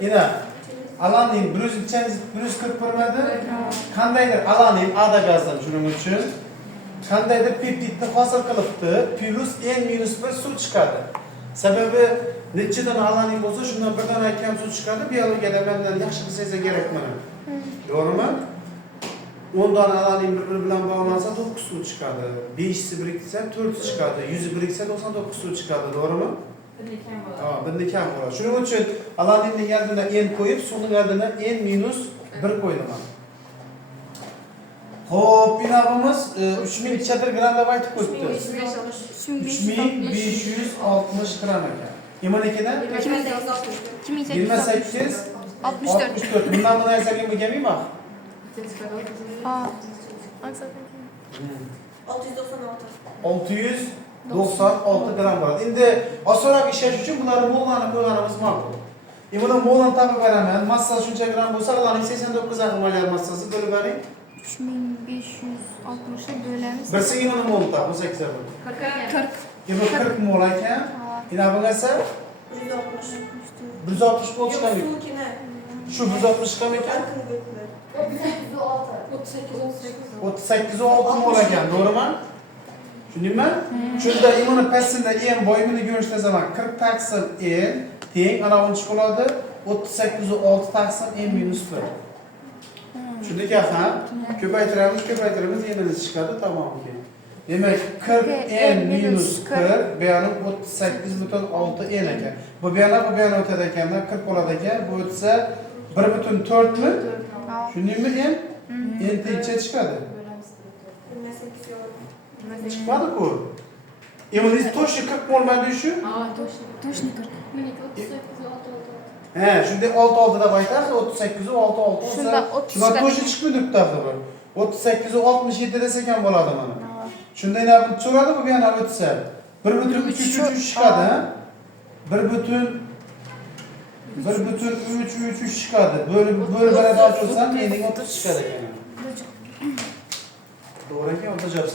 Yine alanayım, brüz 40 vermedi. Kandaydır alanayım, ada gazdan şunun için. Kandaydır peptidni hosil qilibdi, plus n minus 1 suv chiqadi. Sababi nechidan alanayim bo'lsa, shundan birdan kam suv chiqadi. Biologiyada mendan yaxshi bilsangiz kerak mana. To'g'rimi? 10 dan alanayim bir bilan bog'lansa 9 suv chiqadi. 5si biriksa 4 chiqadi. 100i biriksa 99 suv chiqadi, to'g'rimi? Birni kam bo'ladi. Shuning uchun alanayimning oldina n qo'yib, suvning oldina n minus 1 qo'ydim. Hop, inabimiz 3000 chadir gram deb aytib qo'yibdi. 3560 gram ekan. Nimanikida? 28 64. Bundan buni aytsagan bo'lganmi? 696 gram bo'ladi. Endi osonroq ishlash uchun bularni mollarni qo'yganimiz ma'qul. Buni moldan topib beraman. Massasi shuncha gram bo'lsa, alanning 89 molar massasi bo'lib bering. 3560 bölemiz. Birsiga nima mol tap, 18 bo'ladi. 40. 40 mol ekan. Ina bo'lsa 160 mol chiqadi. Shu 160 chiqam ekan. 38 mol ekan, to'g'rimi? Tushundingmi? Shunda imuni passida en boyimini ko'rishda zaman 40 taqsim n teng ana buncha bo'ladi. 38 taqsim n minus 1. Shunday ekan, ko'paytiramiz, yenimiz chiqadi, tamom keyin. Demak, 40 n minus 40 bu yana 38,6 n ekan. Bu yana o'tadi ekanda, 40 bo'ladi ekan. Bu o'tsa 1,4 mi? Shundaymi n? N techa chiqadi. Chiqmadi-ku. Emingiz to'shi 40 bo'lmaydi shu? Точно 40. He, shunday 6 deb aytasiz, 38 6 olsa. Shunda to'shi chiqmaydi bittasi bu. 38 67 desek ham bo'ladi mana. Shunda yana bu so'radi, bu yana o'tsa 1,333 chiqadi, ha? 1,333 chiqadi. Bo'lib beradi olsam, endi 30 chiqadi ekan. To'g'ri ekan, o'rta javob.